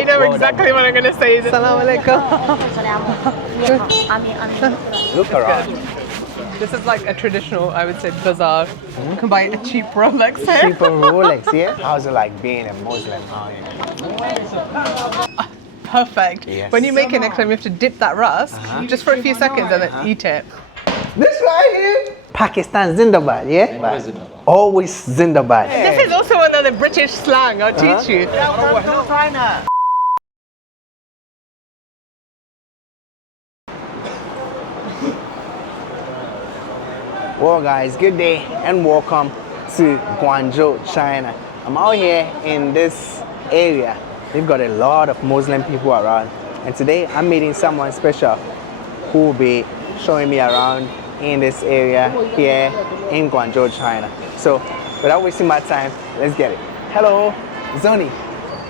I know exactly what I'm going to say. Assalamu alaikum. Look around. This is like a traditional, I would say, bazaar. You can buy a cheap Rolex here. Cheaper Rolex, yeah? How's it like being a Muslim out here? Perfect. Yes. When you make an extra, you have to dip that rusk just for a few seconds and then eat it. This right here? Pakistan Zindabad, yeah? Always Zindabad. This is also another British slang. I'll teach you. Well guys, good day and welcome to Guangzhou, China. I'm out here in this area. They've got a lot of Muslim people around. And today I'm meeting someone special who will be showing me around in this area here in Guangzhou, China. So without wasting my time, let's get it. Hello, Zonyi.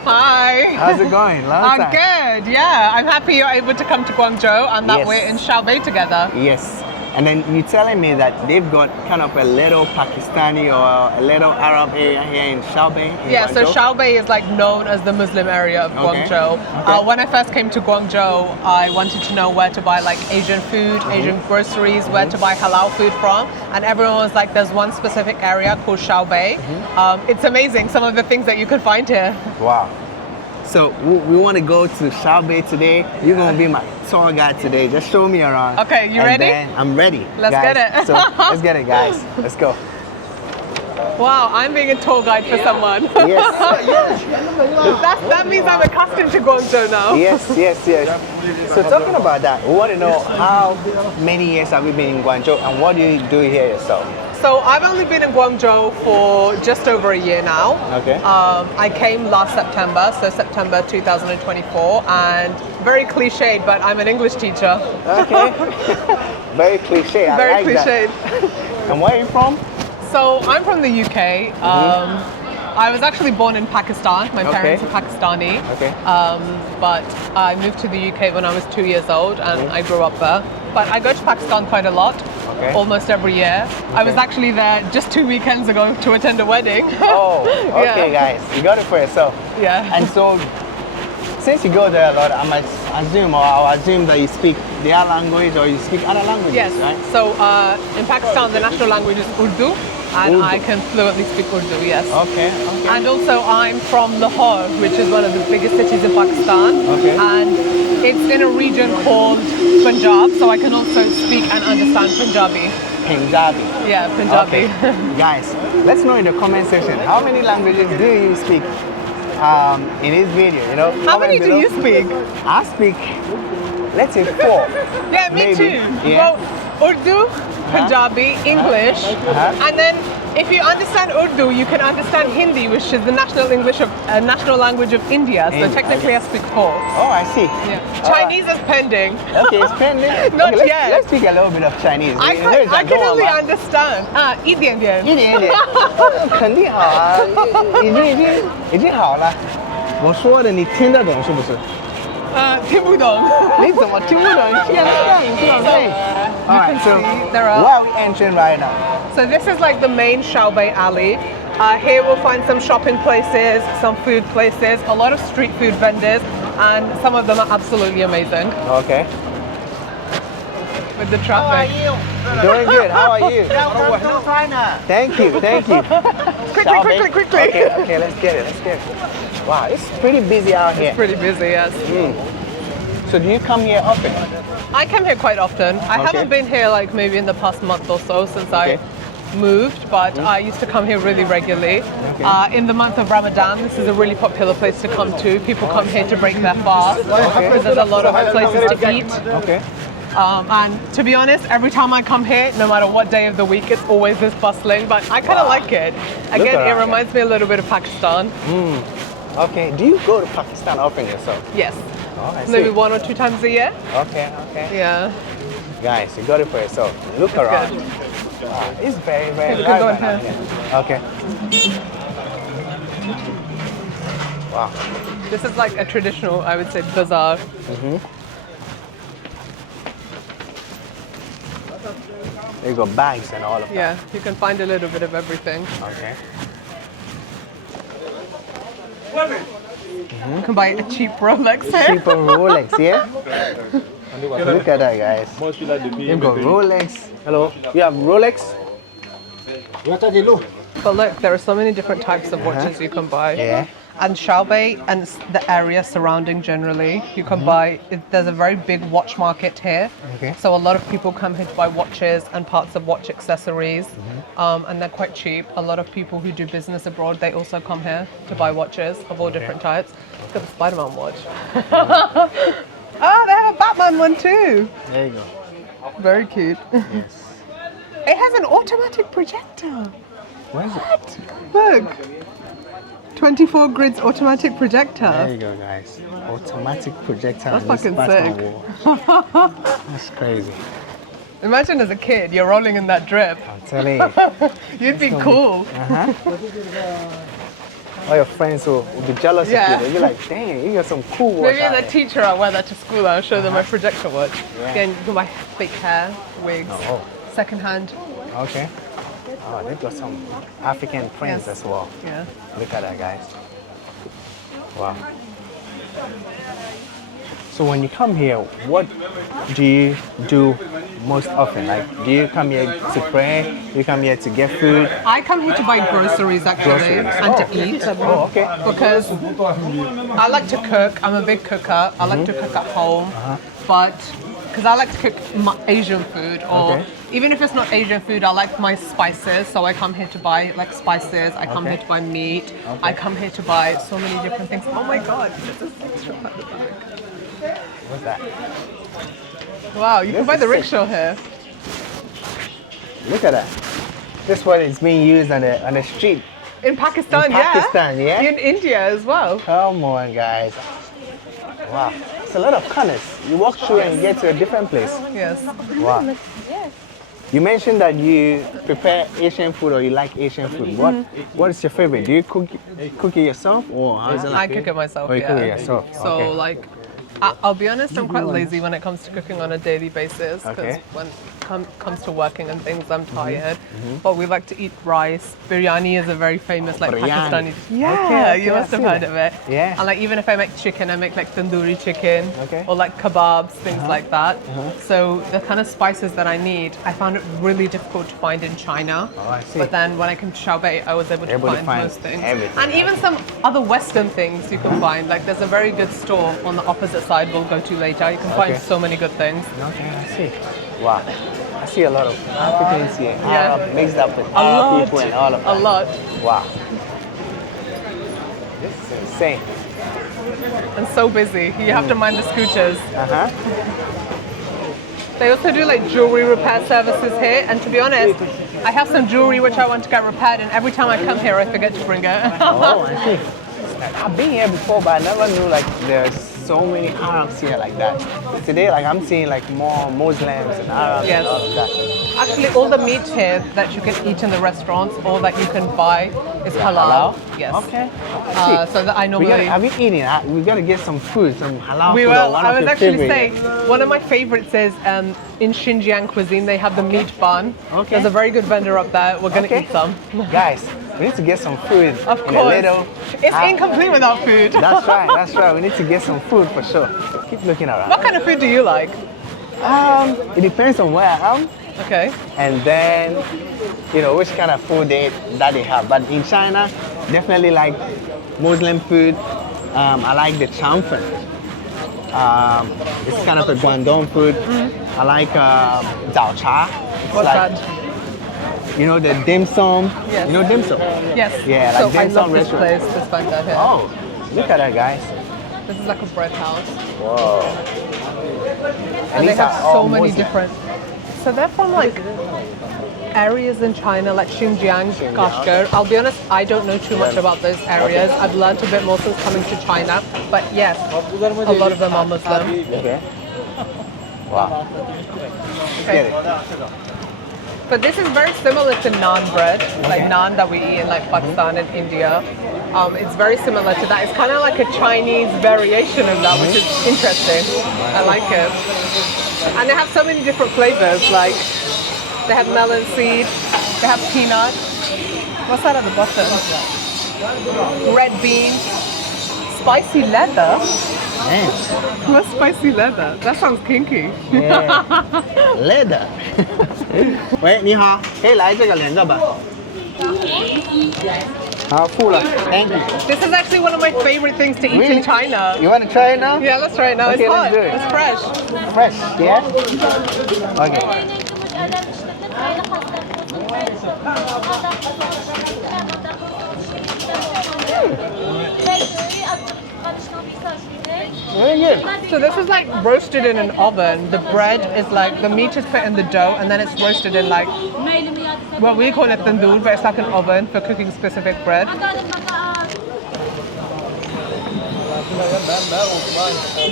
Hi. How's it going? Long time. I'm good, yeah. I'm happy you're able to come to Guangzhou and that Yes. we're in Xiaobei together. Yes. And then you're telling me that they've got kind of a little Pakistani or a little Arab area here in Xiaobei. In Yeah, so Guangzhou? Xiaobei is like known as the Muslim area of Guangzhou. Okay. When I first came to Guangzhou, I wanted to know where to buy like Asian food, Asian groceries, where to buy halal food from. And everyone was like, there's one specific area called Xiaobei. It's amazing, some of the things that you can find here. Wow. So we want to go to Xiaobei today. You're going to be my tour guide today. Just show me around. Okay, you And ready? then I'm ready. Let's guys. get it. So let's get it, guys. Let's go. Wow, I'm being a tour guide for someone. Yes. That means I'm accustomed to Guangzhou now. Yes. So talking about that, we want to know how many years have you been in Guangzhou and what do you do here yourself? So I've only been in Guangzhou for just over a year now. Okay. I came last September, so September 2024, and very cliched, but I'm an English teacher. Okay. Very cliche. I Very like cliched. that. And where are you from? So I'm from the UK. I was actually born in Pakistan. My parents are Pakistani. Okay. But I moved to the UK when I was 2 years old, and I grew up there. But I go to Pakistan quite a lot. Okay. Almost every year. I was actually there just 2 weekends ago to attend a wedding. Oh, okay, Yeah. guys. You got it for yourself. Yeah. And so, since you go there a lot, I'll assume that you speak their language or you speak other languages, Yes. right? So in Pakistan, the national language is Urdu, and Urdu. I can fluently speak Urdu. Yes. Okay. And also, I'm from Lahore, which is one of the biggest cities in Pakistan. Okay. And it's in a region called Punjab, so I can also speak and understand Punjabi. Punjabi. Yeah, Punjabi. Okay. Guys, let's know in the comment section, how many languages do you speak in this video, you know? How many Comment do you below. speak? I speak, let's say 4. Yeah, me Maybe. too. Yeah. Well, Urdu, Punjabi, English, and then if you understand Urdu, you can understand Hindi, which is the national language of India. So Hindi, technically, I speak 4. Oh, I see. Yeah. All Chinese is pending. Okay, it's pending. Not Okay, yet. Let's speak a little bit of Chinese. I can only understand 一点点。一点点，肯定好啊，已经好了。我说的你听得懂是不是？听不懂。你怎么听不懂？现在让你对不对 Alright, so see there are- where are we entering right now? So this is like the main Xiaobei alley. Here we'll find some shopping places, some food places, a lot of street food vendors, and some of them are absolutely amazing Okay. with the traffic. Doing good. How are you? Thank you. Quickly. Okay, let's get it. Wow, it's pretty busy out here. It's pretty busy, yes. So do you come here often? I come here quite often. I Okay. haven't been here like maybe in the past month or so since Okay. I moved, but I used to come here really regularly. Okay. In the month of Ramadan, this is a really popular place to come to. People come here to break their fast. Because there's a lot of places to eat. Okay. And to be honest, every time I come here, no matter what day of the week, it's always this bustling, but I kind of like it. Again, it around. reminds me a little bit of Pakistan. Okay. Do you go to Pakistan often yourself? Yes. Oh, I see. Maybe 1 or 2 times a year. Okay. Yeah. Guys, you got it for yourself. Look around. Wow, it's very, very You can go vibrant in out here. Okay. Wow. This is like a traditional, I would say, bazaar. You got bags and all of Yeah, you can find a little bit of everything. that. Okay. You can buy a cheap Rolex here. Cheaper Rolex, yeah? Look at that, guys. You've got Rolex. Hello. You have Rolex? But look, there are so many different types of watches you can buy. Yeah. And Xiaobei and the area surrounding generally, you can buy, there's a very big watch market here. Okay. So a lot of people come here to buy watches and parts of watch accessories. And they're quite cheap. A lot of people who do business abroad, they also come here to buy watches of all different types. Look at the Spider-Man watch. Oh, they have a Batman one too. There you go. Very cute. Yes. It has an automatic projector. Where is it? Look. 24 grids automatic projector. There you go, guys. Automatic projector. That's on this fucking Batman sick. wall. That's crazy. Imagine as a kid, you're rolling in that drip. I'm telling you. You'd be cool. All your friends will be jealous of Yeah. you. They'll be like, dang, you got some cool watch. Maybe as a teacher, I'll wear that to school. I'll show them my projector watch. Yeah. Again, you can buy fake hair, wigs, Oh. secondhand. Okay. Oh, they've got some African prints Yes. as well. Yeah. Look at that, guys. Wow. So when you come here, what do you do most often? Like, do you come here to pray? Do you come here to get food? I come here to buy groceries actually Groceries. and to eat. Oh, okay. Because I like to cook. I'm a big cooker. I like to cook at home. But because I like to cook Asian food or Okay. even if it's not Asian food, I like my spices. So I come here to buy like spices. I come Okay. here to buy meat. I come here to buy so many different things. Oh my God, there's a sex shop at the back. What's that? Wow, you can This buy is the sick. rickshaw here. Look at that. This one is being used on the street. In Pakistan, In Pakistan, yeah? In India as well. Come on, guys. Wow. It's a lot of corners. You walk through and you get to a different place. Yes. Wow. You mentioned that you prepare Asian food or you like Asian food. What is your favorite? Do you cook it yourself or how is it I like? cook it myself. Oh, you yeah. cook it yourself. So Okay. like, I'll be honest, I'm quite lazy when it comes to cooking on a daily basis because Okay. when it comes to working and things, I'm tired. But we like to eat rice. Biryani is a very famous like Biryani. Pakistani. Yeah, Okay, you okay, must I have see heard that. of it. Yeah. And like even if I make chicken, I make like tandoori chicken Okay. or like kebabs, things like that. So the kind of spices that I need, I found it really difficult to find in China. Oh, I see. But then when I came to Xiaobei, I was able to find most things. everything. And even some other Western things you can find. Like there's a very good store on the opposite side we'll go to later. You can find Okay. so many good things. Okay, I see. Wow. I see a lot of Africans here. Yeah. Arab mixed up with A Arab lot. people and all of A that. lot. Wow. This is insane. And so busy. You have to mind the scooters. Uh-huh. They also do like jewelry repair services here. And to be honest, I have some jewelry which I want to get repaired and every time I come here I forget to bring it. Oh, I see. I've been here before, but I never knew like there's so many Arabs here like that. Today, like I'm seeing like more Muslims and Arabs Yes. and all of that. Actually, all the meat here that you can eat in the restaurants or that you can buy is halal. Yes. Okay. So that I normally... Have you eaten? We gotta get some food, some halal We food. will. or one I of was your actually favorite. saying, one of my favorites is in Xinjiang cuisine, they have the meat bun. Okay. There's a very good vendor up there. We're going to Okay. eat some. Guys, we need to get some food. Of in a course. little. It's incomplete without food. That's right. That's right. We need to get some food for sure. Keep looking around. What kind of food do you like? It depends on where I am, Okay. and then which kind of food that they have. But in China, definitely like Muslim food. I like the chamfen. It's kind of a Guangdong food. I like zao cha. It's What's like, that? You know the dim sum. Yes. You know dim sum. Yes. Yeah, So like I dim love sum this restaurant. place, this vendor here. Oh, look at that, guys. This is like a bread house. Whoa. And they these are have all so many Muslim. different... So they're from like areas in China, like Xinjiang, Kashgar. I'll be honest, I don't know too much about those areas. I've learned a bit more since coming to China. But yes, a lot of them are Muslim. Okay. Wow. Okay. Get it. But this is very similar to naan bread, like Okay. naan that we eat in like Pakistan and India. It's very similar to that. It's kind of like a Chinese variation of that, which is interesting. I like it. And they have so many different flavors, like they have melon seed, they have peanut. What's that at the bottom? Red bean, spicy leather. Man, What's spicy leather? That sounds kinky. yeah. Leather. 喂，你好，可以来这个两个吧。好，付了。Thank you. This is actually one of my favorite things to eat Really? in China. You want to try it now? Yeah, let's try it now. Okay, It's hot. let's do it. It's fresh. Fresh, yeah? Okay. Very good. So this is like roasted in an oven. The bread is like, the meat is put in the dough and then it's roasted in like, well, we call it tandoor, but it's like an oven for cooking specific bread.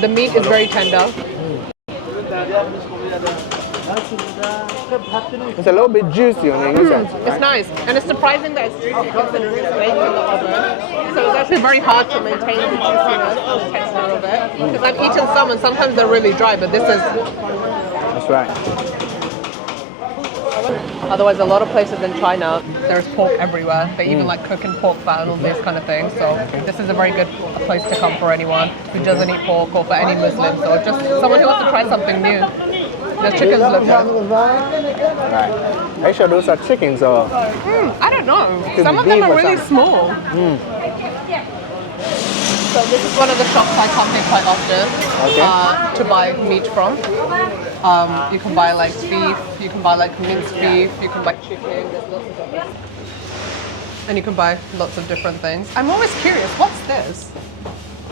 The meat is very tender. It's a little bit juicy on the inside. It's nice, and it's surprising that it's juicy considering it's made in the oven. So it's actually very hard to maintain the juiciness and the texture of it. Because I've eaten some and sometimes they're really dry, but this is... That's right. Otherwise, a lot of places in China, there's pork everywhere. They even like cooking pork fat and all these kind of things. So this is a very good place to come for anyone who doesn't eat pork or for any Muslims or just someone who wants to try something new. The chickens look good. Right. Are you sure those are chickens or? I don't know. Could Some be of them beef are or really something. small. So this is one of the shops I come here quite often to buy meat from. You can buy like beef, you can buy like minced beef, you can buy chicken, there's lots of different. And you can buy lots of different things. I'm always curious, what's this?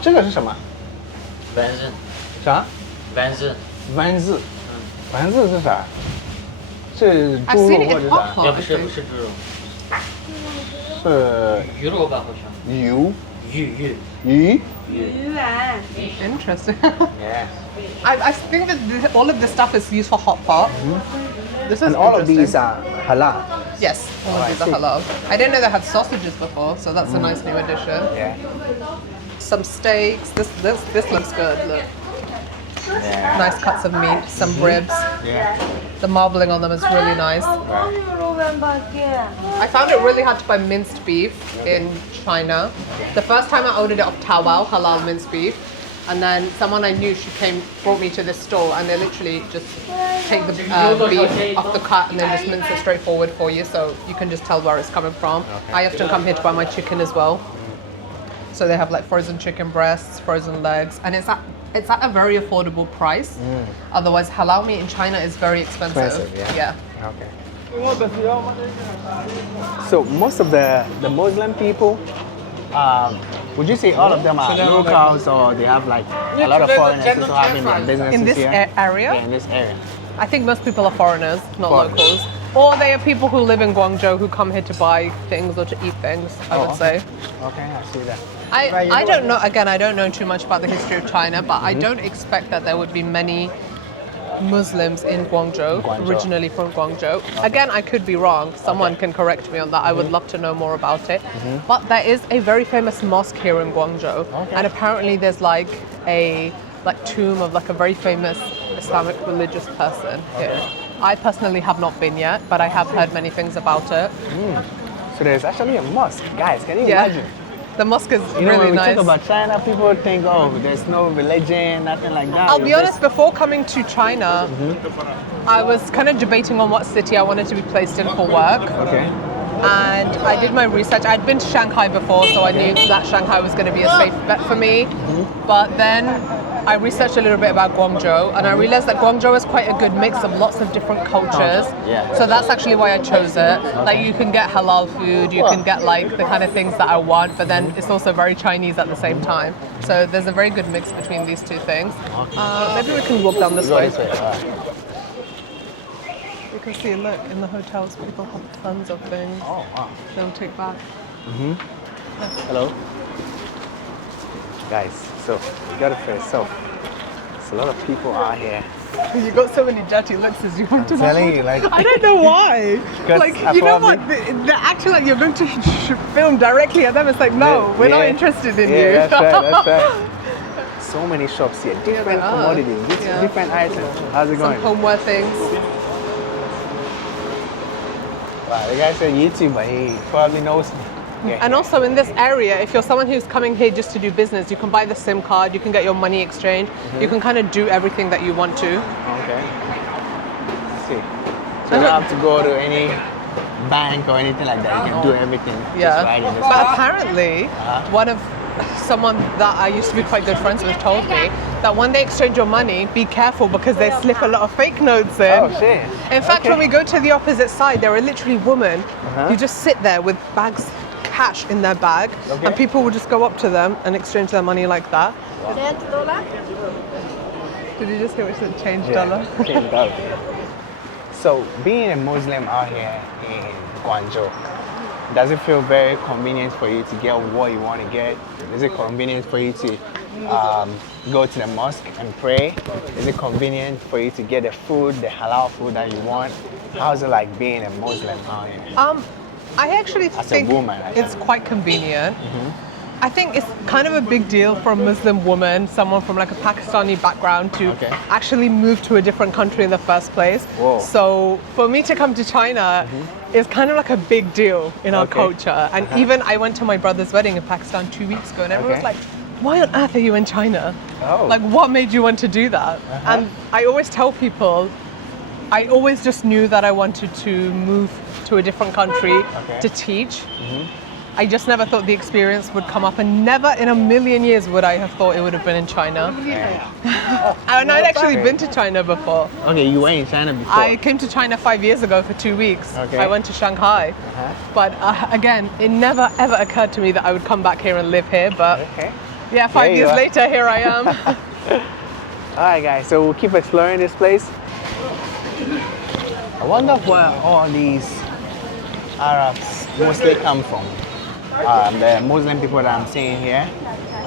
这个是什么？丸子，啥？丸子，丸子。丸子是啥？是 I've 猪 seen 肉 it 或 in 者 hot 啥？ pot. 也不是不是猪肉，是鱼肉吧好像，牛鱼。鱼。 Interesting. Yeah. I think that all of this stuff is used for hot pot. This is And all of these interesting. are halal. Yes, all Oh, of I these are see. halal. I didn't know they had sausages before, so that's a nice new addition. Yeah. Some steaks. This looks good. Look, Yeah. nice cuts of meat, some ribs. Yeah. The marbling on them is really nice. I found it really hard to buy minced beef in China. The first time I ordered it off Taobao, halal minced beef, and then someone I knew, brought me to this store, and they literally just take the beef off the cut and then just mince it straight forward for you, so you can just tell where it's coming from. I often come here to buy my chicken as well. So they have like frozen chicken breasts, frozen legs, and it's at a very affordable price. Otherwise, halal meat in China is very expensive. Expensive, yeah. Okay. So most of the Muslim people, would you say all of them are locals or they have like a lot of foreigners who have in their businesses In this here? area? Yeah, in this area. I think most people are foreigners, not Foreigners. locals. Or they are people who live in Guangzhou who come here to buy things or to eat things, I would say. Okay, I see that. I don't know, again, I don't know too much about the history of China, but I don't expect that there would be many Muslims in Guangzhou, originally from Guangzhou. Again, I could be wrong. Someone can correct me on that. I would love to know more about it. But there is a very famous mosque here in Guangzhou, and apparently there's like a tomb of like a very famous Islamic religious person here. I personally have not been yet, but I have heard many things about it. So there's actually a mosque. Guys, can you imagine? The mosque is You know, really when we nice. talk about China, people think, oh, there's no religion, nothing like that. I'll be honest, before coming to China, I was kind of debating on what city I wanted to be placed in for work. Okay. And I did my research. I'd been to Shanghai before, so I knew that Shanghai was going to be a safe bet for me. But then I researched a little bit about Guangzhou, and I realized that Guangzhou is quite a good mix of lots of different cultures. Yeah. So that's actually why I chose it. Like you can get halal food, you can get like the kind of things that I want, but then it's also very Chinese at the same time. So there's a very good mix between these two things. Maybe we can walk down this way. You can see, look, in the hotels, people have tons of things. Oh, wow. They'll take back. Hello. Guys, so you got it for yourself. There's a lot of people out here. You got so many dirty looks as you want to walk. Telling you, like, I don't know why. Like, I you know probably- what? They're acting like you're going to film directly at them. It's like, no, we're not interested in you. That's right, that's right. So many shops here, different are. commodities, Yeah. different items. How's it Some going? homeware things. Wow, the guy said YouTube, but he probably knows me. Yeah. And also in this area, if you're someone who's coming here just to do business, you can buy the SIM card, you can get your money exchange, you can kind of do everything that you want to. Okay. Let's see. So you don't have to go to any bank or anything like that. You can do everything just right in this But place. apparently, someone that I used to be quite good friends with told me that when they exchange your money, be careful because they slip a lot of fake notes in. Oh shit. In fact, Okay. when we go to the opposite side, there are literally women who just sit there with bags, cash in their bag, Okay. and people will just go up to them and exchange their money like that. Did you just hear what said change dollar? Change dollar. So being a Muslim out here in Guangzhou, does it feel very convenient for you to get what you want to get? Is it convenient for you to go to the mosque and pray? Is it convenient for you to get the food, the halal food that you want? How's it like being a Muslim out here? I actually As a think woman, I it's quite convenient. I think it's kind of a big deal for a Muslim woman, someone from like a Pakistani background, to Okay. actually move to a different country in the first place. Whoa. So for me to come to China is kind of like a big deal in our Okay. culture. And even I went to my brother's wedding in Pakistan 2 weeks ago, and everyone was Okay. like, why on earth are you in China? Oh. Like, what made you want to do that? And I always tell people, I always just knew that I wanted to move to a different country to teach. I just never thought the experience would come up, and never in a million years would I have thought it would have been in China. And I'd actually been to China before. Okay, you went in China before. I came to China 5 years ago for 2 weeks. Okay. I went to Shanghai. But again, it never ever occurred to me that I would come back here and live here. But Okay. yeah, 5 There you years are. later, here I am. All right, guys. So we'll keep exploring this place. I wonder where all these Arabs mostly come from. The Muslim people that I'm seeing here,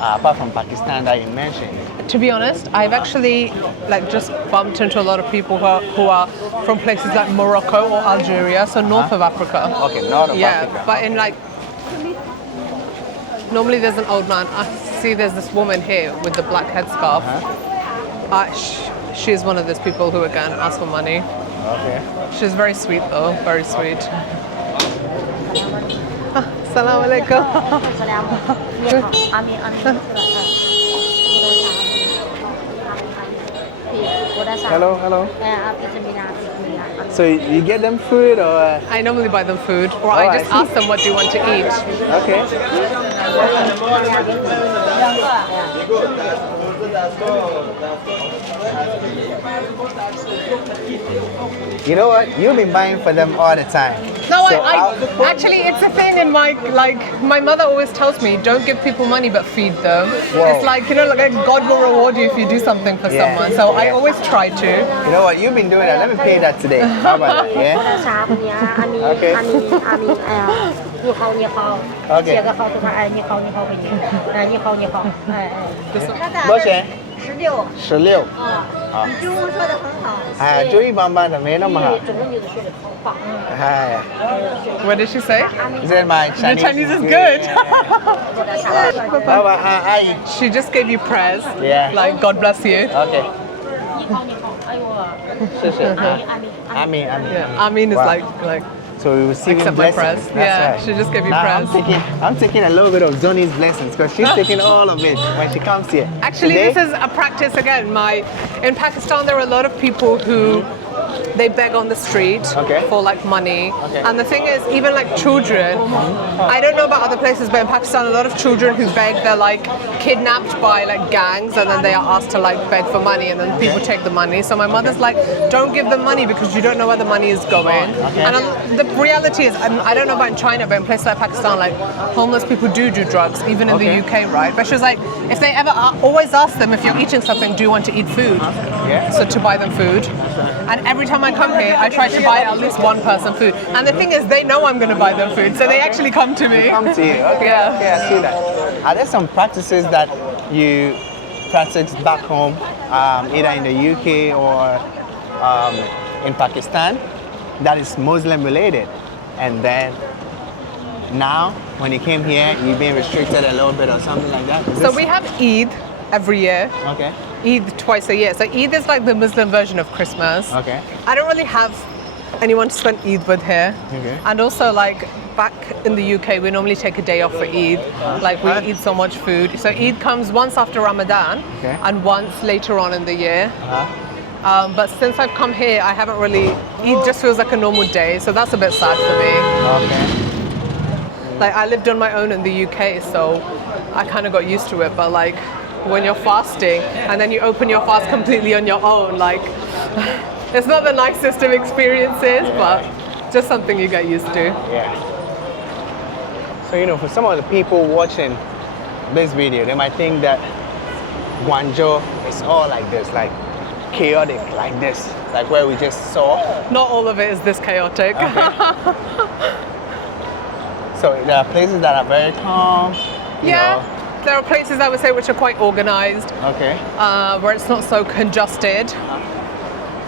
apart from Pakistan that you mentioned. To be honest, I've actually like just bumped into a lot of people who are from places like Morocco or Algeria, so north of Africa. Okay, north of Yeah, Africa. but in like normally there's an old man. I see there's this woman here with the black headscarf. She's one of those people who again ask for money. Okay. She's very sweet though, very sweet. Assalamu alaikum. Hello, hello. So you get them food or? I normally buy them food, or I I just see. ask them what do you want to eat. Okay. You know what? You've been buying for them all the time. No, So actually, it's a thing in my mother always tells me, don't give people money but feed them. Whoa. It's like, like God will reward you if you do something for Yeah, someone. So I yeah. always try to. You know what? You've been doing that. Let me pay that today. How about that? Yeah. Okay. Okay. 多少钱？16。好。你中文说的很好。哎，就一般般的，没那么好。哎。 What did she say? Is my Your Chinese? Chinese is good. Bye bye. Aye. She just gave you prayers. Yeah. Like God bless you. Okay. 谢谢。Amin. Yeah. Amin is Wow. like So we receiving accept my blessings. prayers. That's Yeah, right. she just gave you Now prayers. I'm taking a little bit of Zonyi's blessings because she's taking all of it when she comes here. Actually, Today, this is a practice again. In Pakistan, there are a lot of people who they beg on the street Okay. for like money. Okay. And the thing is, even like children, I don't know about other places, but in Pakistan, a lot of children who beg, they're like kidnapped by like gangs, and then they are asked to like beg for money, and then people take the money. So my mother's like, don't give them money because you don't know where the money is going. Okay. And the reality is, and I don't know about in China, but in places like Pakistan, like homeless people do drugs, even in Okay. the UK, right? But she was like, if they ever always ask them if you're eating something, do you want to eat food? Yeah. So to buy them food. And every time I come here, I try to buy at least one person food. And the thing is, they know I'm going to buy them food, so they actually come to me. come to you. Okay. Yeah. Okay, I see that. Are there some practices that you practice back home, either in the UK or in Pakistan, that is Muslim related? And then now, when you came here, you've been restricted a little bit or something like that? Is So this- we have Eid every year. Okay. Eid twice a year. So Eid is like the Muslim version of Christmas. Okay. I don't really have anyone to spend Eid with here. Okay. And also like back in the UK, we normally take a day off for Eid. Like we eat so much food. So Eid comes once after Ramadan Okay. and once later on in the year. Uh-huh. But since I've come here, I haven't really, Eid just feels like a normal day. So that's a bit sad for me. Okay. Like I lived on my own in the UK, so I kind of got used to it. But like when you're fasting and then you open your fast completely on your own, like it's not the nicest of experiences, but just something you get used to. Yeah. So, you know, for some of the people watching this video, they might think that Guangzhou is all like this, like chaotic, like this, like where we just saw. Not all of it is this chaotic. So there are places that are very calm. you Yeah, there are places I would say which are quite organized, know. Okay. where it's not so congested.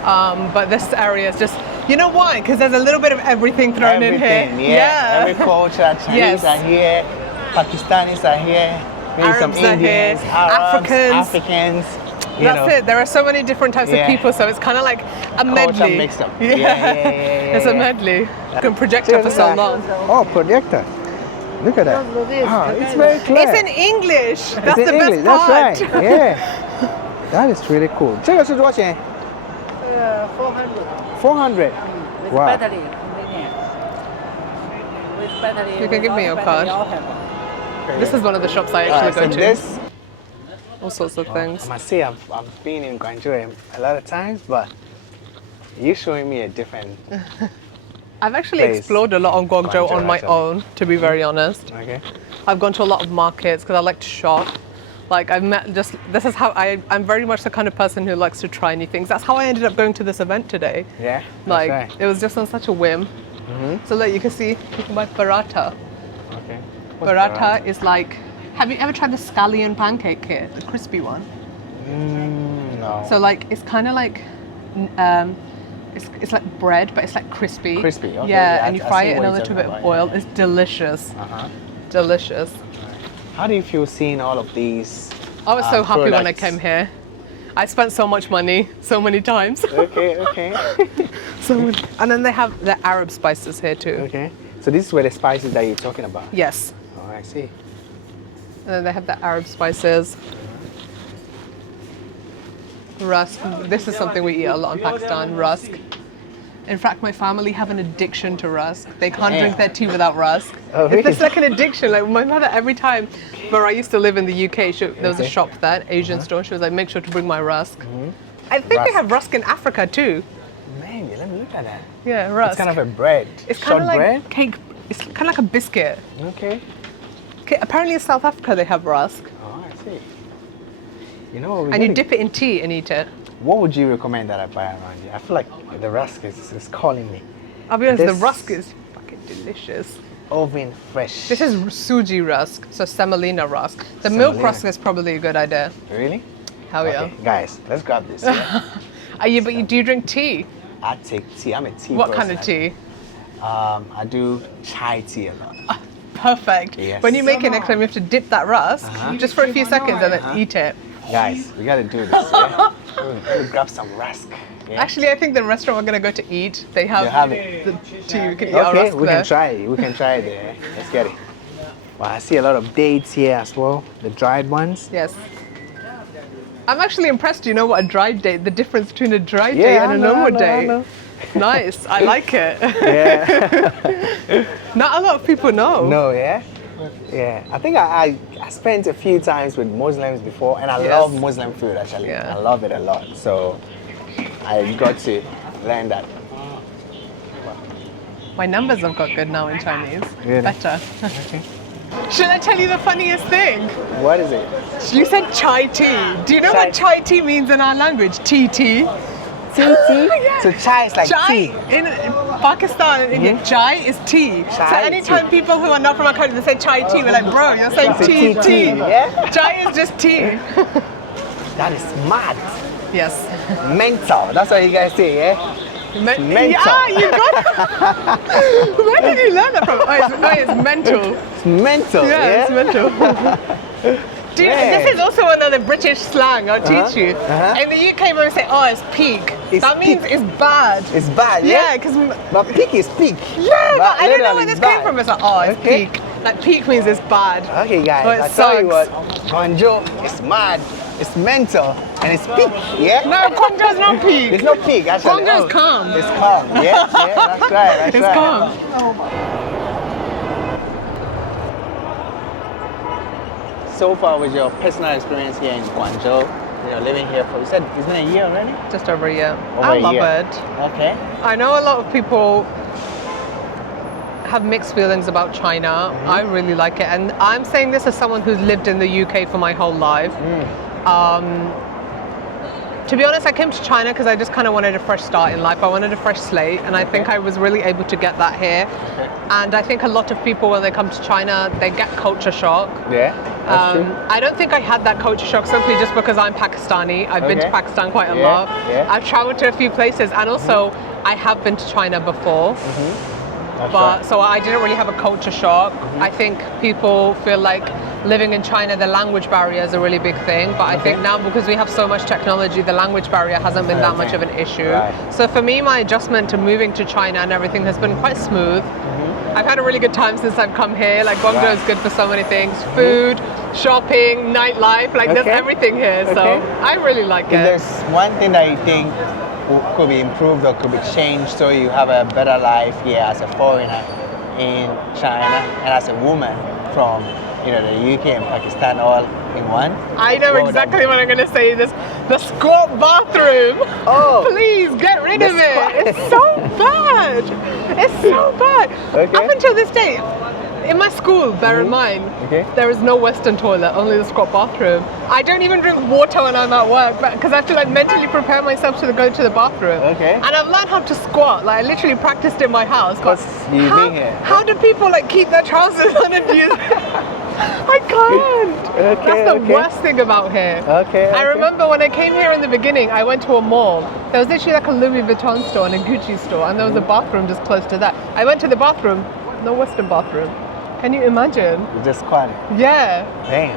But this area is just, you know why? Because there's a little bit of everything thrown in here. Yeah. Every culture, Chinese Yes. are here, Pakistanis are here, maybe some Arabs are here, Indians, Arabs, Africans. you That's know. it. There are so many different types Yeah. of people, so it's kind of like a Culture medley. mix up. Yeah. Yeah. It's a medley. You can project it for so long. Oh, projector. Look at that. Ah, it's very clear. It's in English. That's It's in the English, best part. that's right. Yeah. That is really cool. 这个是多少钱？ 400. 400. With Wow. battery, convenient. With battery. You can give me without your battery, card. all have. This is one of the shops I actually Alright, go so to. this, All sorts of things. I must say I've been in Guangzhou a lot of times, but you're showing me a different. I've actually place. explored a lot on Guangzhou on my actually. own, to be very honest. Okay. I've gone to a lot of markets because I like to shop. Like I've met just, this is how I'm very much the kind of person who likes to try new things. That's how I ended up going to this event today. Yeah. Like That's right. it was just on such a whim. So look, you can see you can buy paratha. Okay. What's Paratha is like, have you ever tried the scallion pancake here, the crispy one? No. So like it's kind of like, it's like bread, but it's like crispy. Crispy, okay, Yeah, yeah, and you I fry see it in what a you're little talking bit of about, oil. yeah. It's delicious. Uh-huh. Delicious. How do you feel seeing all of these? I was so happy when I products? came here. I spent so much money so many times. Okay. Okay. And then they have the Arab spices here too. Okay. So this is where the spices that you're talking about. Yes. Oh, I see. And then they have the Arab spices. Rusk. This is something we eat a lot in Pakistan. Rusk. In fact, my family have an addiction to rusk. They can't drink their tea without rusk. Oh, really? It's like an addiction. Like my mother, every time, where I used to live in the UK, there was a Okay. shop there, Asian store. She was like, make sure to bring my rusk. I think they Rusk. have rusk in Africa too. Man, let me look at that. Yeah, rusk. It's kind of a bread. It's kind of like bread. cake. It's kind of like a biscuit. Okay. Okay, apparently in South Africa they have rusk, Oh, I see. You know what? and you dip it in tea and eat it. What would you recommend that I buy around here? I feel like the rusk is calling me. I'll be honest, the This- rusk is fucking delicious. Oven fresh. This is suji rusk, so semolina rusk. The milk Semolina. rusk is probably a good idea. Really? Hell yeah. Okay, guys, let's grab this. Yeah? Do you drink tea? I take tea. I'm a tea What person. kind of tea? I do chai tea a lot. Perfect. Yes. When you make it next time, you have to dip that rusk just for a few seconds and then eat it. Guys, we gotta do this. Yeah? Let me grab some rusk. Yeah? Actually, I think the restaurant we're gonna go to eat, they have, They have it. the tea. We can eat our Okay, rusk we there. can try it. We can try it there. Let's get it. Wow, I see a lot of dates here as well. The dried ones. Yes. I'm actually impressed. You know what a dried date, the difference between a dried Yeah, date I and a know, normal I know, I date. know. Nice. I like it. Yeah. Not a lot of people know. No, yeah? Yeah. I think I spent a few times with Muslims before, and I Yes. love Muslim food actually. Yeah. I love it a lot. So I got to learn that. My numbers have got good now in Chinese. Really? Better. Should I tell you the funniest thing? What is it? You said chai tea. Do you know what Chai- chai tea means in our language? Tea tea. Tea, tea? Yeah. So chai is like Chai tea. in Pakistan, in India, chai is tea. So Chai anytime tea. people who are not from our country, they say chai tea, we're like, bro, you're saying It's a tea, tea, tea. yeah? Chai is just tea. That is mad. Yes. Mental. That's what you guys say, yeah? Mental. Yeah, you got it. Where did you learn that from? Oh, it's mental. It's mental, Yeah, yeah? it's mental. Do you, Yeah. This is also another British slang. I'll teach you. uh-huh. In the UK, when we say, "Oh, it's peak," It's that means peak. it's bad. It's bad, Yeah, yeah? because But peak is peak. yeah, but I don't know literally where this it's came bad. from. It's like, oh, it's Okay. peak. Like peak means it's bad. Okay, guys, But it I tell you what, sucks. Guangzhou is mad, it's mental, and it's peak, yeah? No, Guangzhou's not peak. It's not peak, actually. Guangzhou's calm. It's calm, yeah, that's right, that's It's right. calm. So far with your personal experience here in Guangzhou, living here for, you said it's been a year already? Just over a year. Over I a love year. it. Okay. I know a lot of people have mixed feelings about China. I really like it, and I'm saying this as someone who's lived in the UK for my whole life. To be honest, I came to China because I just kind of wanted a fresh start in life. I wanted a fresh slate, and I think I was really able to get that here. And I think a lot of people, when they come to China, they get culture shock. Yeah, that's true. I don't think I had that culture shock simply just because I'm Pakistani. I've been to Okay. Pakistan quite a Yeah, lot. yeah. I've traveled to a few places, and also I have been to China before. That's But right. so I didn't really have a culture shock. I think people feel like living in China, the language barrier is a really big thing. But I think now, because we have so much technology, the language barrier hasn't been that much of an issue. Right. So for me, my adjustment to moving to China and everything has been quite smooth. I've had a really good time since I've come here. Like Guangzhou Right. is good for so many things: food, shopping, nightlife. Like there's Okay. everything here. So Okay. I really like If it. there's one thing that you think could be improved or could be changed so you have a better life here as a foreigner in China and as a woman from the UK and Pakistan all in one? I know What would that exactly what I'm going to say. The squat bathroom. Oh. Please get rid The of it. squat. It's so bad. It's so bad. Okay. Up until this day, in my school, bear in mind, Okay. there is no Western toilet, only the squat bathroom. I don't even drink water when I'm at work because I have to mentally prepare myself to go to the bathroom. Okay. And I've learned how to squat. Like I literally practiced in my house. But 'Cause you've how, been here. how do people keep their trousers on and use? I can't. Okay, That's the okay. worst thing about here. Okay, I okay. remember when I came here in the beginning, I went to a mall. There was literally a Louis Vuitton store and a Gucci store, and there was a bathroom just close to that. I went to the bathroom, no Western bathroom. Can you imagine? You just squatted. Yeah. Damn.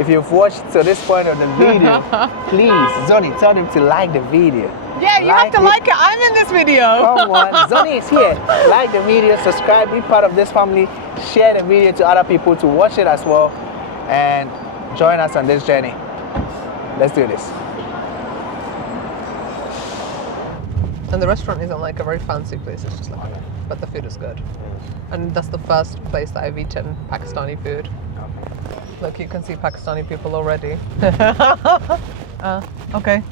If you've watched to this point of the video, please, Zonyi, tell them to like the video. Yeah, you have to it. like it. I'm in this video. Come on, Zonyi is here. Like the video, subscribe, be part of this family, share the video to other people to watch it as well, and join us on this journey. Let's do this. And the restaurant isn't like a very fancy place, it's just like, but the food is good. And that's the first place that I've eaten Pakistani food. Look, you can see Pakistani people already. Okay.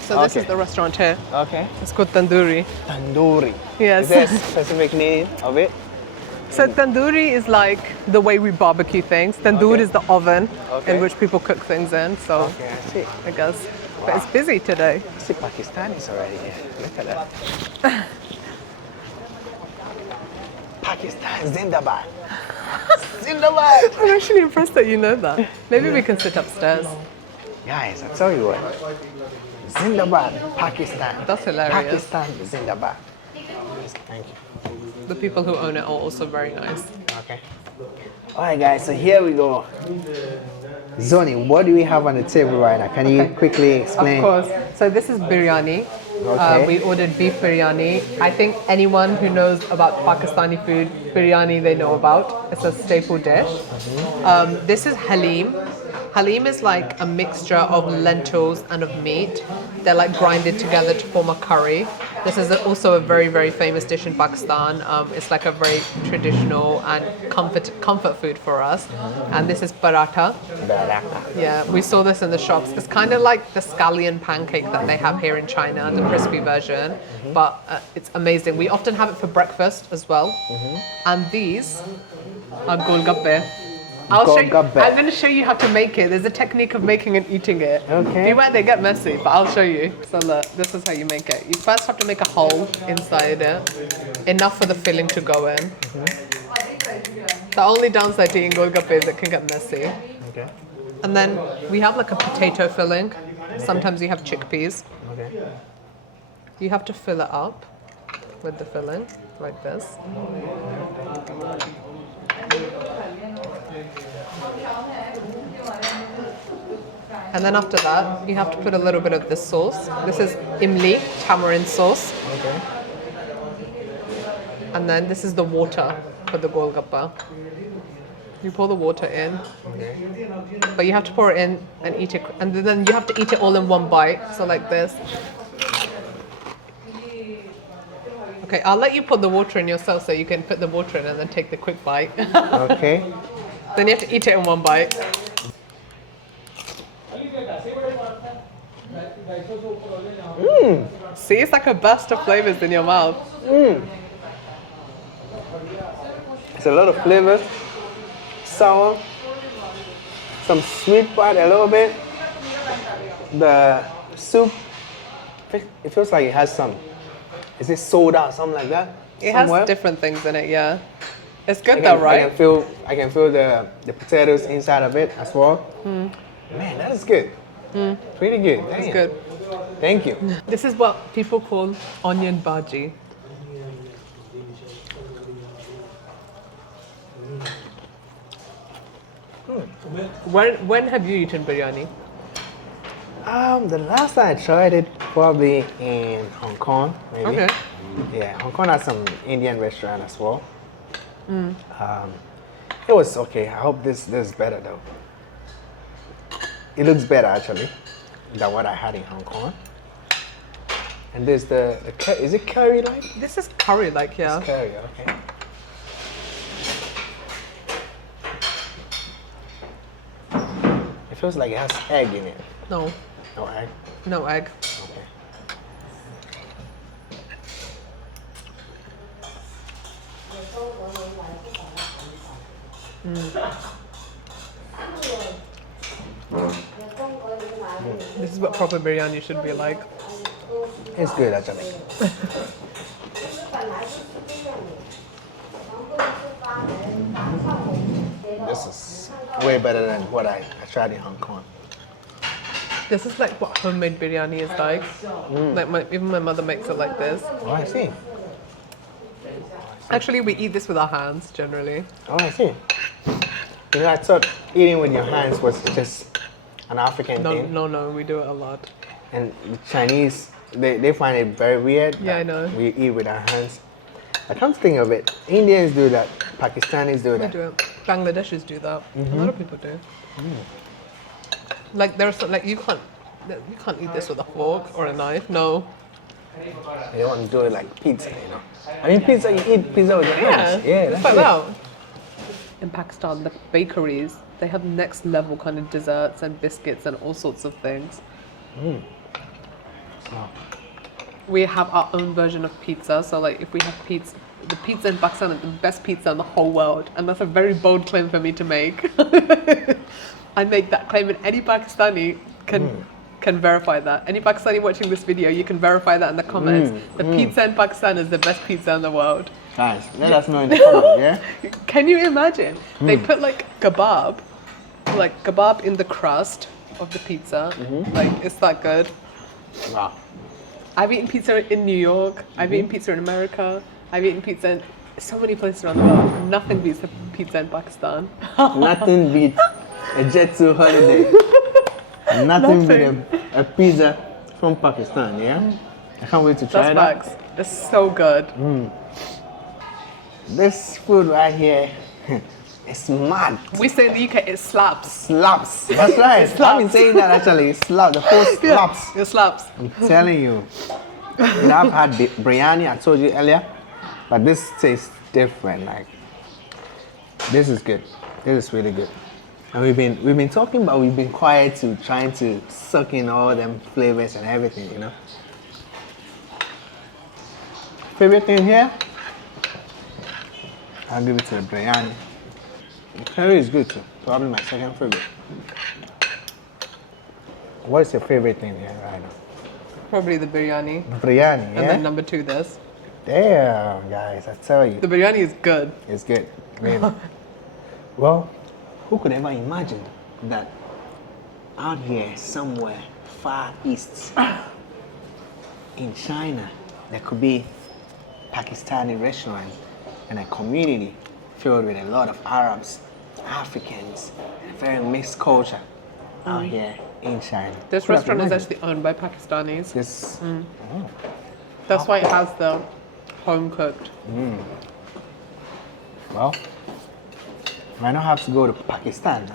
So this Okay. is the restaurant here. Okay. It's called Tandoori. Tandoori. Yes. Is there a specific meaning of it? So tandoori is like the way we barbecue things. Tandoor Okay. is the oven Okay. in which people cook things in. So Okay, I see. I guess. But it's busy today. I see Pakistanis already here. Look at that. Pakistan Zindabad. Zindabad. I'm actually impressed that you know that. Maybe we can sit upstairs. Guys, I tell you what. Zindabad, Pakistan. That's hilarious. Pakistan Zindabad. Thank you. The people who own it are also very nice. Okay. All right, guys. So here we go. Zonyi, what do we have on the table right now? Can you quickly explain? Of course. So this is biryani. Okay. We ordered beef biryani. I think anyone who knows about Pakistani food, biryani they know about. It's a staple dish. This is halim. Halim is like a mixture of lentils and of meat. They're like grinded together to form a curry. This is also a very, very famous dish in Pakistan. It's like a very traditional and comfort food for us. And this is paratha. Yeah, we saw this in the shops. It's kind of like the scallion pancake that they have here in China, the crispy version, but it's amazing. We often have it for breakfast as well. And these are golgappe. I'm going to show you how to make it. There's a technique of making and eating it. Okay. Beware they get messy, but I'll show you. So look, this is how you make it. You first have to make a hole inside it, enough for the filling to go in. The only downside to eating golgappe is it can get messy. Okay. And then we have like a potato filling. Sometimes you have chickpeas. Okay. You have to fill it up with the filling, like this. And then after that, you have to put a little bit of this sauce. This is imli, tamarind sauce. Okay. And then this is the water for the golgappa. You pour the water in, but you have to pour it in and eat it, and then you have to eat it all in one bite. So like this. Okay, I'll let you put the water in yourself, so you can put the water in and then take the quick bite. Okay. Then you have to eat it in one bite. See, it's like a burst of flavors in your mouth. It's a lot of flavors. Sour, some sweet part a little bit. The soup, it feels like it has some, is it soda or something like that? It somewhere? has different things in it, yeah. It's good I though, can, right? I can feel the potatoes inside of it as well. Man, that is good. Pretty good. It's Damn. good. Thank you. This is what people call onion bhaji. When have you eaten biryani? The last time I tried it, probably in Hong Kong, maybe. Okay. Yeah, Hong Kong has some Indian restaurant as well. It was okay. I hope this is better though. It looks better actually than what I had in Hong Kong. And there's the is it curry like? This is curry, like, yeah. It's curry, okay. It feels like it has egg in it. No, No egg. no egg. Okay. This is what proper biryani should be like. It's good actually. This is way better than what I tried in Hong Kong. This is like what homemade biryani is like. Like even my mother makes it like this. Oh, I see. Actually, we eat this with our hands generally. Oh, I see. You know, I thought eating with your hands was just an African No, thing. no, we do it a lot. And the Chinese, they find it very weird. Yeah, that I know. We eat with our hands. I come to think of it, Indians do that, Pakistanis do We that. do it. Bangladeshis do that. A lot of people do. Like there's like you can't eat this with a fork or a knife. No. They want to do it like pizza, you know. I mean, pizza, you eat pizza with your hands. Yeah, it's that's like it. that. In Pakistan, the bakeries, they have next level kind of desserts and biscuits and all sorts of things. We have our own version of pizza. So like if we have pizza, the pizza in Pakistan is the best pizza in the whole world. And that's a very bold claim for me to make. I make that claim, and any Pakistani can verify that. Any Pakistani watching this video, you can verify that in the comments. The pizza in Pakistan is the best pizza in the world. Guys, let us know in the comments, yeah? Can you imagine? They put like kebab in the crust of the pizza. Like, it's that good. Wow. I've eaten pizza in New York. I've eaten pizza in America. I've eaten pizza in so many places around the world. Nothing beats the pizza in Pakistan. Nothing beats a jet to holiday. Nothing beats a pizza from Pakistan, yeah? I can't wait to try That's that. facts. It's so good. This food right here, it's mad. We say in the UK, it slaps. Slaps. That's right. It slaps. I've been saying that actually. It slaps. The food slaps. It slaps. I'm telling you. You know, I've had biryani, I told you earlier, but this tastes different. Like, this is good. This is really good. And we've been talking, but we've been quiet to trying to suck in all them flavors and everything, you know. Favorite thing here? I'll give it to the biryani. The curry is good too. Probably my second favorite. What is your favorite thing here right now? Probably the biryani. Biryani, yeah? And then number 2, this. Damn, guys, I tell you. The biryani is good. It's good. Really. Well, who could ever imagine that out here somewhere far east in China there could be Pakistani restaurant and a community filled with a lot of Arabs, Africans, and a very mixed culture out here in China. This Could have restaurant is imagined. actually owned by Pakistanis. This. Oh. That's why it has the home cooked. Well, I don't have to go to Pakistan,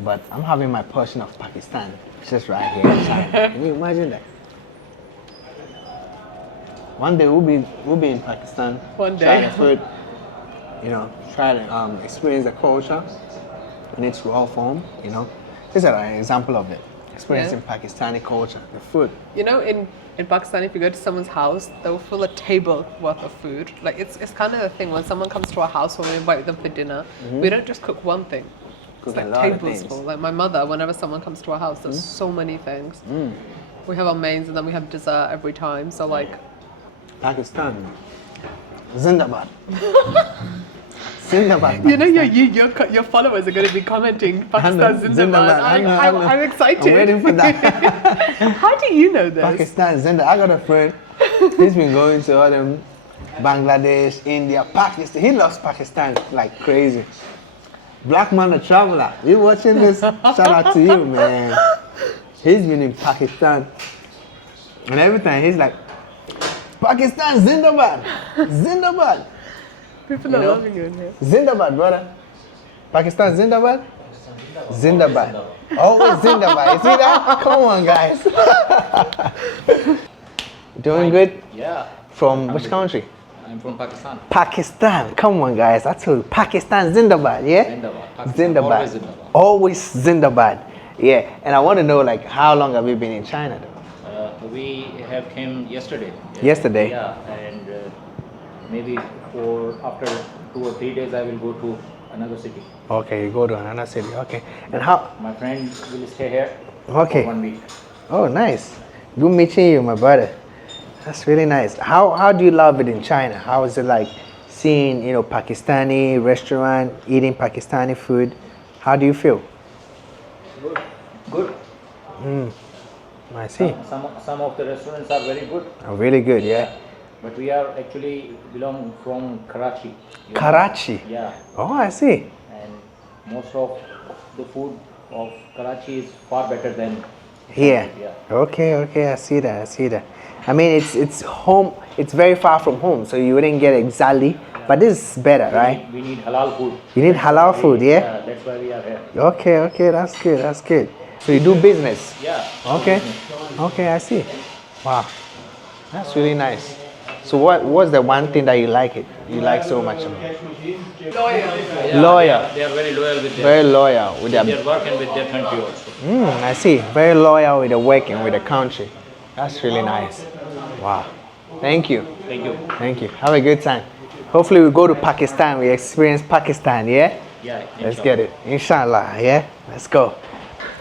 but I'm having my portion of Pakistan just right here in China. Can you imagine that? One day we'll be in Pakistan. One day. Try the food, try to experience the culture in its raw form, This is an example of it. Experiencing Pakistani culture, the food. In Pakistan, if you go to someone's house, they'll fill a table worth of food. Like it's kind of the thing when someone comes to our house when we invite them for dinner, we don't just cook one thing. Cook It's a like lot of tables things. full. Like my mother, whenever someone comes to our house, there's so many things. We have our mains and then we have dessert every time. So like, Pakistan. Zindabad. Zindabad. your followers are going to be commenting Pakistan Zindabad. I'm excited. I'm waiting for that. How do you know this? Pakistan Zindabad. I got a friend. He's been going to all them Bangladesh, India, Pakistan. He loves Pakistan like crazy. Black man the traveler. You watching this? Shout out to you, man. He's been in Pakistan. And every time he's like, Pakistan Zindabad. Zindabad. People are loving you in here. Zindabad, brother. Pakistan Zindabad? Zindabad. Always Zindabad. You see that? Come on, guys. Doing good? Yeah. From which country? I'm from Pakistan. Pakistan. Come on, guys. I told you. Pakistan Zindabad, yeah? Zindabad. Pakistan, Zindabad. always Zindabad. Always Zindabad. Yeah. And I want to know, like, how long have you been in China, though? We have came yesterday. Yesterday? Yeah, and maybe after 2 or 3 days I will go to another city. Okay, you go to another city. Okay. And how? My friend will stay here Okay. for 1 week. Oh, nice. Good meeting you, my brother. That's really nice. How do you love it in China? How is it like seeing, Pakistani restaurant, eating Pakistani food? How do you feel? Good. I see. Some of the restaurants are very good. Oh, really good, yeah. But we are actually belong from Karachi. Karachi. Yeah. Oh, I see. And most of the food of Karachi is far better than Here. Yeah. Okay, I see that. I mean, it's home. It's very far from home, so you wouldn't get exactly. But this is better, right? We need halal food. You need halal food, yeah? Yeah, that's why we are here. Okay, that's good. So you do business? Yeah. Okay, I see. Wow, that's really nice. So what's the one thing that you like so much about it? Yeah, Loyal. They are very loyal with Very loyal with their their. work and with their country also. I see. Very loyal with the work and with the country. That's really nice. Wow. Thank you. Thank you. Have a good time. Hopefully we go to Pakistan. We experience Pakistan, yeah? Yeah. Let's get it. Inshallah, yeah? Let's go.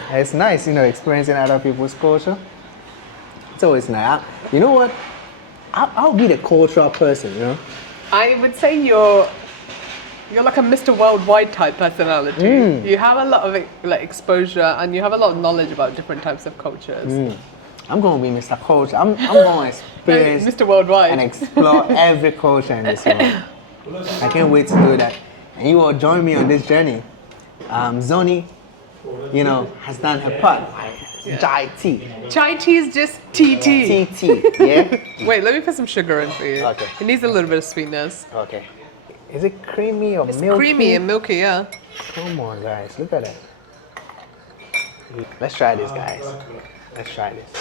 It's nice, experiencing other people's culture. It's always nice. You know what? I'll be the cultural person, I would say you're like a Mr. Worldwide type personality. You have a lot of exposure and you have a lot of knowledge about different types of cultures. I'm going to be Mr. Culture. I'm going to experience Mr. Worldwide. and explore every culture in this world. I can't wait to do that. And you will join me on this journey. Zonyi, has done her part. Chai tea. Chai tea is just tea. Tea, yeah? Wait, let me put some sugar in for you. Okay. It needs a little bit of sweetness. Okay. Is it creamy or It's milky? creamy and milky, yeah. Come on, guys. Look at that. Let's try this, guys. Let's try this.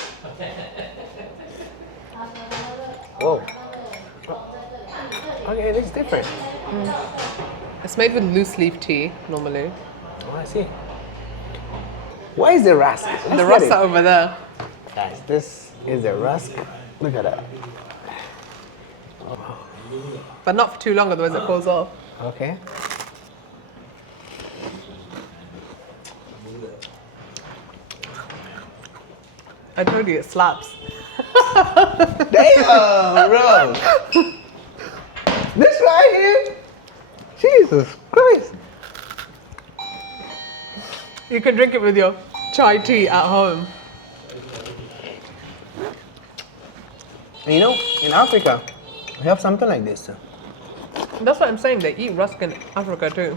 Whoa. Okay, this is different. It's made with loose leaf tea, normally. Oh, I see. Where is the rusk? The rusk are over there. Guys, this is the rusk. Look at that. But not for too long, otherwise it falls off. Okay. I told you it slaps. Damn, bro. This right here? Jesus Christ. You can drink it with your chai tea at home. In Africa, we have something like this. That's what I'm saying, they eat rusk in Africa too.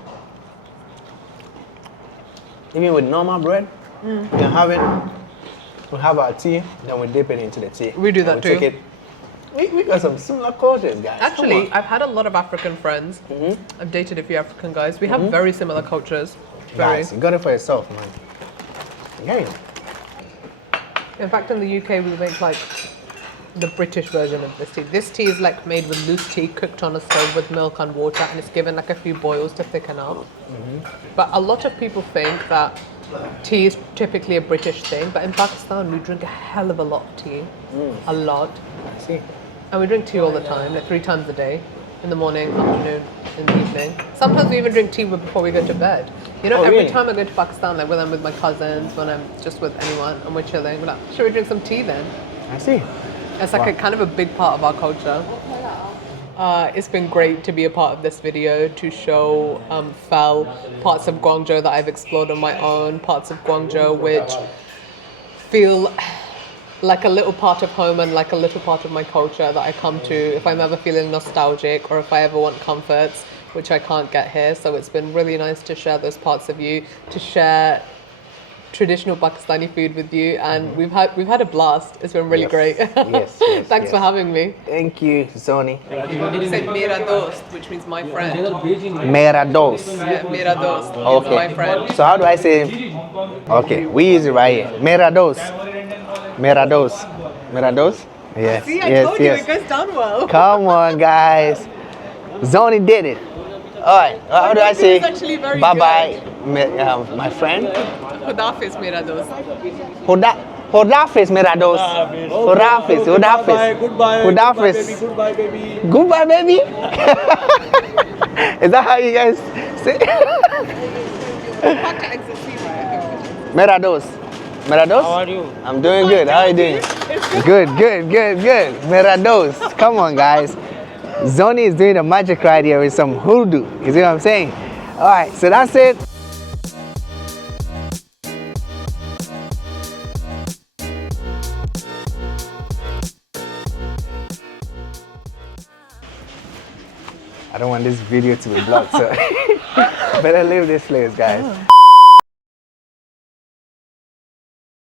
Even with normal bread? We have our tea, then we dip it into the tea. We do And that we too. take it. We got some similar cultures, guys. Come Actually, on. I've had a lot of African friends. I've dated a few African guys. We have very similar cultures. Very. Guys, you got it for yourself, man. Yeah. In fact, in the UK, we make like the British version of this tea. This tea is like made with loose tea cooked on a stove with milk and water, and it's given like a few boils to thicken up. But a lot of people think that tea is typically a British thing, but in Pakistan, we drink a hell of a lot of tea. A lot. I see. And we drink tea all the time, like 3 times a day. In the morning, afternoon, in the evening. Sometimes we even drink tea before we go to bed. You know, Oh, every really? time I go to Pakistan, like when I'm with my cousins, when I'm just with anyone and we're chilling, we're like, should we drink some tea then? I see. It's like a kind of a big part of our culture. It's been great to be a part of this video to show Fel, parts of Guangzhou that I've explored on my own, parts of Guangzhou which feel like a little part of home and like a little part of my culture that I come to if I'm ever feeling nostalgic or if I ever want comforts, which I can't get here. So it's been really nice to share those parts of you, to share traditional Pakistani food with you, and we've had a blast. It's been really Yes. great. Yes, Thanks for having me. Thank you, Zonyi. You said Mera Dost, which means my friend. Mera dos. Yeah, Mera Dost, Okay. my friend. So how do I say? Okay, we use it right here. Mera dos. Mera dos. Mera dos. Yes. See, I yes. told yes. you it goes down well. Come on, guys. Zonyi did it. All right. How do I say? It's actually very Bye bye, my friend. Khudafis Mera Dost. Hodafis, Mera dos. Hodafis. Hodafis. Goodbye. Hodafis. Goodbye, baby. Goodbye, baby. Is that how you guys say? Back to exit C, right? Mera dos. Mera dos? How are you? I'm doing good. How are you doing? Good. Mera dos. Come on, guys. Zonyi is doing the magic right here with some hoodoo. You see what I'm saying? All right, so that's it. I don't want this video to be blocked, so better leave this place, guys.